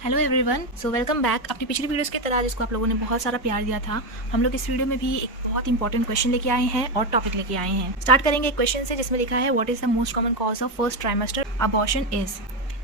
Hello everyone, so welcome back. अपनी पिछली videos की तरह जिसको आप लोगों ने बहुत सारा प्यार दिया था, हम लोग इस वीडियो में भी एक बहुत इंपॉर्टेंट क्वेश्चन लेके आए हैं और टॉपिक लेके आए हैं। स्टार्ट करेंगे एक क्वेश्चन से जिसमें लिखा है what is the most common cause of first trimester abortion is.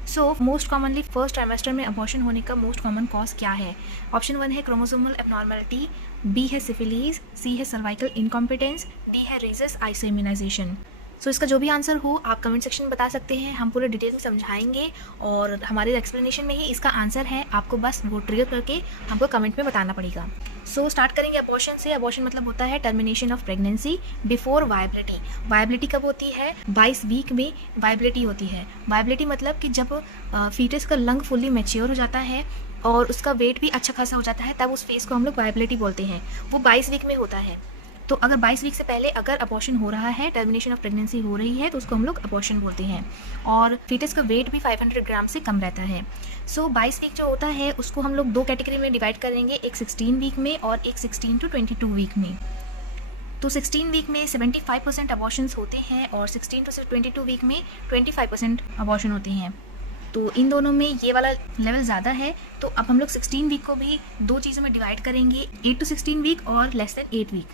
So most commonly first trimester में अबॉर्शन होने का मोस्ट कॉमन कॉज क्या है? ऑप्शन 1 है क्रोमोसोमल एबनॉर्मेलिटी, बी है सिफिलीज, सी है सर्वाइकल इनकॉम्पिटेंस, डी है रीजस आइसोइम्यूनाइजेशन। सो इसका जो भी आंसर हो आप कमेंट सेक्शन में बता सकते हैं, हम पूरे डिटेल में समझाएंगे और हमारे एक्सप्लेनेशन में ही इसका आंसर है। आपको बस वो ट्रिगर करके हमको कमेंट में बताना पड़ेगा। सो स्टार्ट करेंगे अबॉर्शन से। अबॉर्शन मतलब होता है termination of pregnancy before viability. Viability कब होती है? 22 वीक में वायबिलिटी होती है। वायबिलिटी मतलब कि जब फीटस का लंग फुल्ली मैच्योर हो जाता है और उसका वेट भी अच्छा खासा हो जाता है, तब उस फेज को हम लोग वायबिलिटी बोलते हैं। वो 22 वीक में होता है। तो अगर 22 वीक से पहले अगर अबॉर्शन हो रहा है, टर्मिनेशन ऑफ प्रेगनेंसी हो रही है, तो उसको हम लोग अबॉर्शन बोलते हैं। और फीटस का वेट भी 500 ग्राम से कम रहता है। सो 22 वीक जो होता है उसको हम लोग दो कैटेगरी में डिवाइड करेंगे, एक 16 वीक में और एक 16 to 22 वीक में। तो 16 वीक में 75% अबॉर्शंस होते हैं और 16 to 22 वीक में 25% अबॉर्शन होते हैं। तो इन दोनों में ये वाला लेवल ज़्यादा है। तो अब हम लोग 16 वीक को भी दो चीज़ों में डिवाइड करेंगे, 8 to 16 वीक और less than 8 week.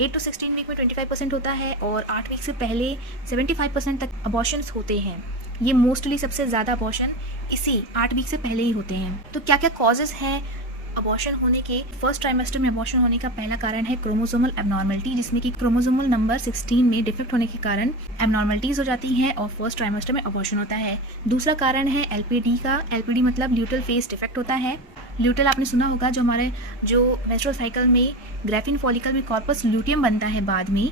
8 to 16 week में 25% होता है और 8 वीक से पहले 75% तक अबॉर्शंस होते हैं। ये मोस्टली सबसे ज़्यादा अबॉर्शन इसी 8 वीक से पहले ही होते हैं। तो क्या क्या कॉजेज़ हैं अबॉर्शन होने के? फर्स्ट ट्राइमेस्टर में अबॉर्शन होने का पहला कारण है क्रोमोसोमल एबनॉर्मलिटी, जिसमें कि क्रोमोसोमल नंबर 16 में डिफेक्ट होने के कारण एबनॉर्मलिटीज हो जाती हैं और फर्स्ट ट्राइमेस्टर में अबॉर्शन होता है। दूसरा कारण है एलपीडी का। एलपीडी मतलब ल्यूटल फेज डिफेक्ट होता है। ल्यूटल आपने सुना होगा, जो हमारे मेंस्ट्रुअल साइकिल में ग्राफिन फॉलिकल में कॉर्पस ल्यूटियम बनता है बाद में,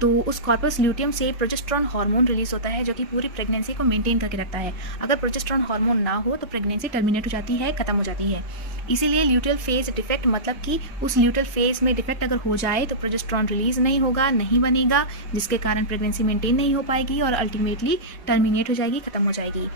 तो उस कॉर्पस ल्यूटियम से प्रोजेस्टेरॉन हार्मोन रिलीज होता है जो कि पूरी प्रेगनेंसी को मेंटेन करके रखता है। अगर प्रोजेस्टेरॉन हार्मोन ना हो तो प्रेगनेंसी टर्मिनेट हो जाती है, खत्म हो जाती है। इसीलिए ल्यूटल फेज डिफेक्ट मतलब कि उस ल्यूटल फेज में डिफेक्ट अगर हो जाए तो प्रोजेस्टेरॉन रिलीज नहीं होगा, नहीं बनेगा, जिसके कारण प्रेगनेंसी मेंटेन नहीं हो पाएगी और अल्टीमेटली टर्मिनेट हो जाएगी, खत्म हो जाएगी।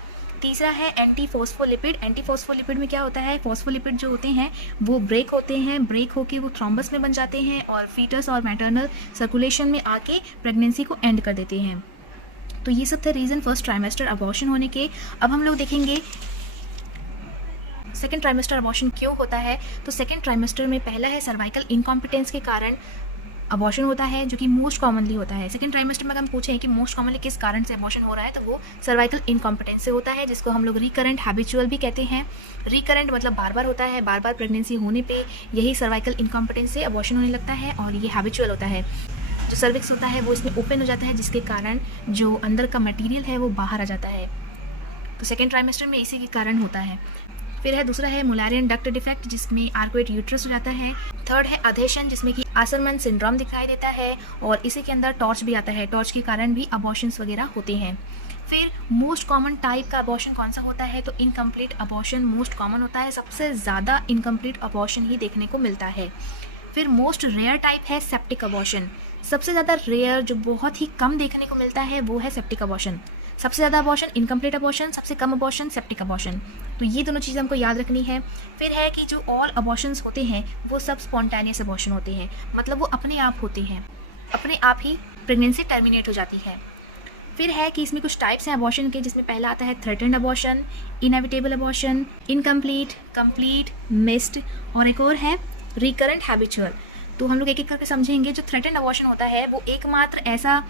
तीसरा है एंटी फोस्फोलिपिड। एंटी फोस्फोलिपिड में क्या होता है? फोस्फोलिपिड जो होते हैं वो ब्रेक होते हैं, ब्रेक होके वो थ्रोम्बस में बन जाते हैं और फीटस और मैटरनल सर्कुलेशन में आके प्रेगनेंसी को एंड कर देते हैं। तो ये सब थे रीज़न फर्स्ट ट्राइमेस्टर अबॉर्शन होने के। अब हम लोग देखेंगे सेकेंड ट्राइमेस्टर अबॉर्शन क्यों होता है। तो सेकेंड ट्राइमेस्टर में पहला है सर्वाइकल इनकॉम्पिटेंस के कारण अबॉर्शन होता है, जो कि मोस्ट कॉमनली होता है। सेकंड ट्राइमेस्टर में अगर हम पूछें कि मोस्ट कॉमनली किस कारण से अबॉर्शन हो रहा है, तो वो सर्वाइकल इनकॉम्पिटेंस से होता है, जिसको हम लोग रिकरेंट हैबिचुअल भी कहते हैं। रिकरेंट मतलब बार बार होता है, बार बार प्रेगनेंसी होने पे यही सर्वाइकल इनकॉम्पिटेंस से अबॉर्शन होने लगता है। और ये हैबिचुअल होता है, जो सर्विक्स होता है वो इसमें ओपन हो जाता है, जिसके कारण जो अंदर का मटीरियल है वो बाहर आ जाता है। तो सेकेंड ट्राइमेस्टर में इसी के कारण होता है। फिर है दूसरा है मुलारियन डक्ट डिफेक्ट, जिसमें आर्कुएट यूट्रस हो जाता है। थर्ड है अधेशन, जिसमें कि आसरमन सिंड्रोम दिखाई देता है और इसी के अंदर टॉर्च भी आता है। टॉर्च के कारण भी अबॉर्शंस वगैरह होते हैं। फिर मोस्ट कॉमन टाइप का अबॉर्शन कौन सा होता है? तो इनकम्प्लीट अबॉर्शन मोस्ट कॉमन होता है। सबसे ज़्यादा इनकम्प्लीट अबॉर्शन ही देखने को मिलता है। फिर मोस्ट रेयर टाइप है सेप्टिक अबॉर्शन। सबसे ज़्यादा रेयर, जो बहुत ही कम देखने को मिलता है, वो है सेप्टिक अबॉर्शन। सबसे ज़्यादा अबॉर्शन इनकम्प्लीट अबॉर्शन, सबसे कम अबॉर्शन सेप्टिक अबॉर्शन। तो ये दोनों चीज़ें हमको याद रखनी है। फिर है कि जो ऑल अबॉर्शंस होते हैं वो सब स्पॉन्टेनियस अबॉर्शन होते हैं, मतलब वो अपने आप होते हैं, अपने आप ही प्रेगनेंसी टर्मिनेट हो जाती है। फिर है कि इसमें कुछ टाइप्स हैं अबॉर्शन के, जिसमें पहला आता है threatened abortion, inevitable abortion, incomplete, complete, missed और एक और है रिकरेंट हैबिचुअल। तो हम लोग एक एक करके समझेंगे। जो थ्रेटेंड अबॉर्शन होता है वो एकमात्र ऐसा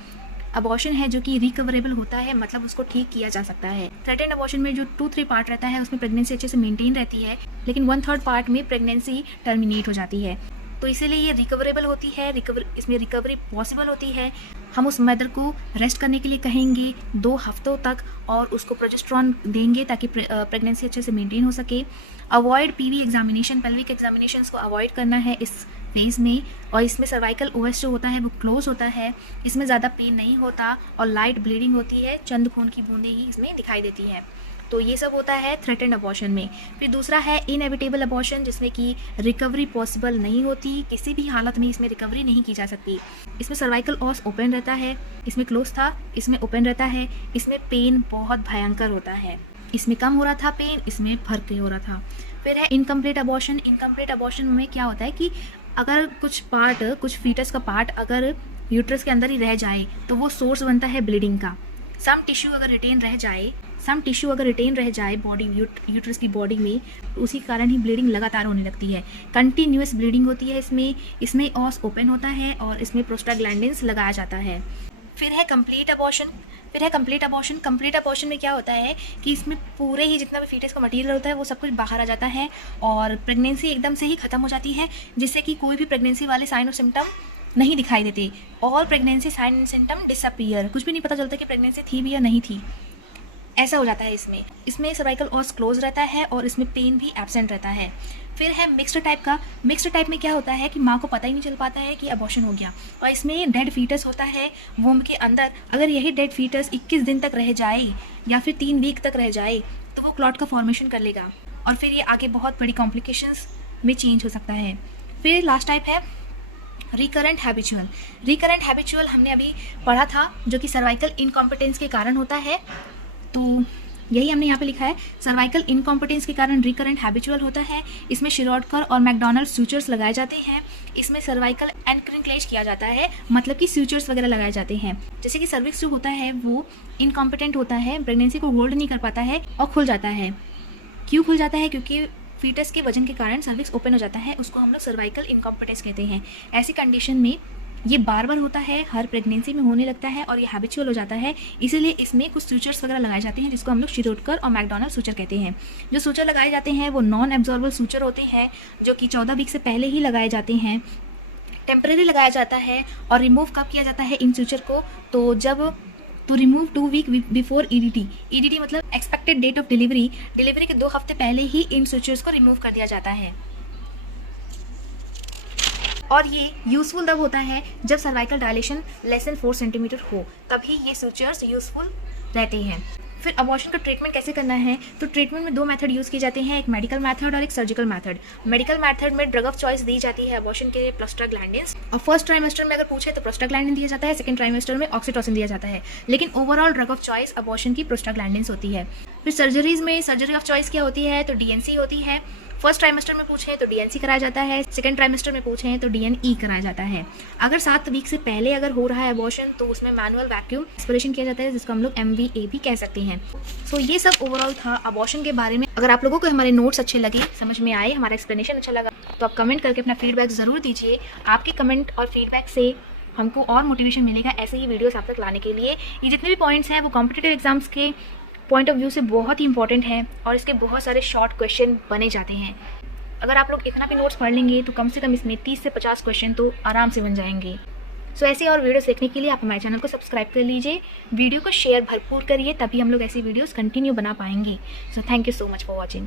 अबॉर्शन है जो कि रिकवरेबल होता है, मतलब उसको ठीक किया जा सकता है। थ्रेटेंड अबॉर्शन में जो 2-3 पार्ट रहता है उसमें प्रेगनेंसी अच्छे से मेंटेन रहती है, लेकिन 1/3 पार्ट में प्रेगनेंसी टर्मिनेट हो जाती है। तो इसीलिए ये रिकवरेबल होती है, इसमें रिकवरी पॉसिबल होती है। हम उस मदर को रेस्ट करने के लिए कहेंगे 2 हफ्तों तक और उसको प्रोजेस्टेरॉन देंगे ताकि प्रेगनेंसी अच्छे से मेंटेन हो सके। Avoid PV examination, pelvic examinations को अवॉइड करना है इस फेज में। और इसमें सर्वाइकल ओएस जो होता है वो क्लोज होता है, इसमें ज़्यादा पेन नहीं होता और लाइट ब्लीडिंग होती है, चंद खून की बूंदें ही इसमें दिखाई देती हैं। तो ये सब होता है थ्रेटेंड अबॉर्शन में। फिर दूसरा है इनएविटेबल अबॉर्शन, जिसमें कि रिकवरी पॉसिबल नहीं होती, किसी भी हालत में इसमें रिकवरी नहीं की जा सकती। इसमें सर्वाइकल ऑस ओपन रहता है, इसमें क्लोज था, इसमें ओपन रहता है। इसमें पेन बहुत भयंकर होता है, इसमें कम हो रहा था पेन, इसमें भर के हो रहा था। फिर है इनकम्प्लीट अबॉर्शन। इनकम्प्लीट अबॉर्शन में क्या होता है कि अगर कुछ फीटस का पार्ट अगर यूट्रस के अंदर ही रह जाए तो वो सोर्स बनता है ब्लीडिंग का। सम टिश्यू अगर रिटेन रह जाए, सम टिश्यू अगर रिटेन रह जाए बॉडी यूट्रस की बॉडी में, उसी कारण ही ब्लीडिंग लगातार होने लगती है। कंटिन्यूस ब्लीडिंग होती है इसमें ऑस ओपन होता है और इसमें प्रोस्टाग्लैंडिन्स लगाया जाता है। फिर है कंप्लीट अबॉर्शन। कंप्लीट अबॉर्शन में क्या होता है कि इसमें पूरे ही जितना भी फीटस का मटेरियल होता है वो सब कुछ बाहर आ जाता है और प्रेगनेंसी एकदम से ही ख़त्म हो जाती है, जिससे कि कोई भी प्रेगनेंसी वाले साइन और सिम्टम नहीं दिखाई देते। All pregnancy sign and symptom disappear, कुछ भी नहीं पता चलता कि प्रेगनेंसी थी भी या नहीं थी, ऐसा हो जाता है। इसमें सर्वाइकल ऑस क्लोज रहता है और इसमें पेन भी एब्सेंट रहता है। फिर है मिक्स्ड टाइप में क्या होता है कि माँ को पता ही नहीं चल पाता है कि अबॉर्शन हो गया, और इसमें डेड फीटस होता है वोम के अंदर। अगर यही डेड फीटस 21 दिन तक रह जाए या फिर 3 वीक तक रह जाए तो वो क्लॉट का फॉर्मेशन कर लेगा और फिर ये आगे बहुत बड़ी कॉम्प्लिकेशंस में चेंज हो सकता है। फिर लास्ट टाइप है रिकरेंट हैबिचुअल हमने अभी पढ़ा था, जो कि सर्वाइकल इनकॉम्पिटेंस के कारण होता है। तो यही हमने यहाँ पे लिखा है, सर्वाइकल इनकॉम्पिटेंस के कारण रिकरेंट हैबिचुअल होता है। इसमें शिरोडकर और मैकडोनाल्ड सूचर्स लगाए जाते हैं। इसमें सर्वाइकल एनक्रिंकलेज किया जाता है, मतलब कि सूचर्स वगैरह लगाए जाते हैं। जैसे कि सर्विक्स जो होता है वो इनकॉम्पिटेंट होता है, प्रेगनेंसी को होल्ड नहीं कर पाता है और खुल जाता है। क्यों खुल जाता है? क्योंकि फीटस के वजन के कारण सर्विक्स ओपन हो जाता है, उसको हम लोग सर्वाइकल इनकॉम्पिटेंस कहते हैं। ऐसी कंडीशन में ये बार बार होता है, हर प्रेगनेंसी में होने लगता है और ये हैबिचुअल हो जाता है। इसीलिए इसमें कुछ सूचर्स वगैरह लगाए जाते हैं, जिसको हम लोग शिरोडकर और मैकडोनाल्ड सूचर कहते हैं। जो सूचर लगाए जाते हैं वो नॉन एब्जॉर्बल सूचर होते हैं, जो कि 14 वीक से पहले ही लगाए जाते हैं। टेम्परेरी लगाया जाता है और रिमूव कब किया जाता है इन सूचर को? तो रिमूव 2 वीक बिफोर ईडीटी मतलब एक्सपेक्टेड डेट ऑफ डिलीवरी के 2 हफ्ते पहले ही इन सूचर्स को रिमूव कर दिया जाता है। और ये यूज़फुल तब होता है जब cervical dilation less than 4 centimetre हो, तभी ये सूचर्स यूज़फुल रहते हैं। फिर अबॉर्शन का ट्रीटमेंट कैसे करना है? तो ट्रीटमेंट में 2 मेथड यूज़ किए जाते हैं, एक मेडिकल मेथड और एक सर्जिकल मेथड। मेडिकल मेथड में ड्रग ऑफ चॉइस दी जाती है अबॉर्शन के लिए प्रोस्टाग्लैंडिन्स, और फर्स्ट ट्राइमेस्टर में अगर पूछे तो प्रोस्टाग्लैंडिन दिया जाता है, सेकंड ट्राइमेस्टर में ऑक्सीटोसिन दिया जाता है, लेकिन overall drug of choice abortion की प्रोस्टाग्लैंडिन्स होती है। फिर सर्जरीज में सर्जरी ऑफ चॉइस क्या होती है? तो डीएनसी होती है। फर्स्ट ट्राइमेस्टर में पूछें तो डीएनसी कराया जाता है, सेकंड ट्राइमेस्टर में पूछें तो डीएनई कराया जाता है। अगर 7 वीक से पहले अगर हो रहा है अबॉर्शन तो उसमें मैनुअल वैक्यूम एस्पिरेशन किया जाता है, जिसको हम लोग MVA भी कह सकते हैं। सो ये सब ओवरऑल था अबॉर्शन के बारे में। अगर आप लोगों को हमारे नोट्स अच्छे लगे, समझ में आए, हमारा एक्सप्लेनेशन अच्छा लगा, तो आप कमेंट करके अपना फीडबैक ज़रूर दीजिए। आपके कमेंट और फीडबैक से हमको और मोटिवेशन मिलेगा ऐसे ही वीडियोस आप तक लाने के लिए। ये जितने भी पॉइंट्स हैं वो कॉम्पिटिटिव एग्जाम्स के पॉइंट ऑफ व्यू से बहुत ही इंपॉर्टेंट है और इसके बहुत सारे शॉर्ट क्वेश्चन बने जाते हैं। अगर आप लोग इतना भी नोट्स पढ़ लेंगे तो कम से कम इसमें 30 से 50 क्वेश्चन तो आराम से बन जाएंगे। सो ऐसे और वीडियोस देखने के लिए आप हमारे चैनल को सब्सक्राइब कर लीजिए, वीडियो को शेयर भरपूर करिए, तभी हम लोग ऐसी वीडियोस कंटिन्यू बना पाएंगे। So thank you so much for watching.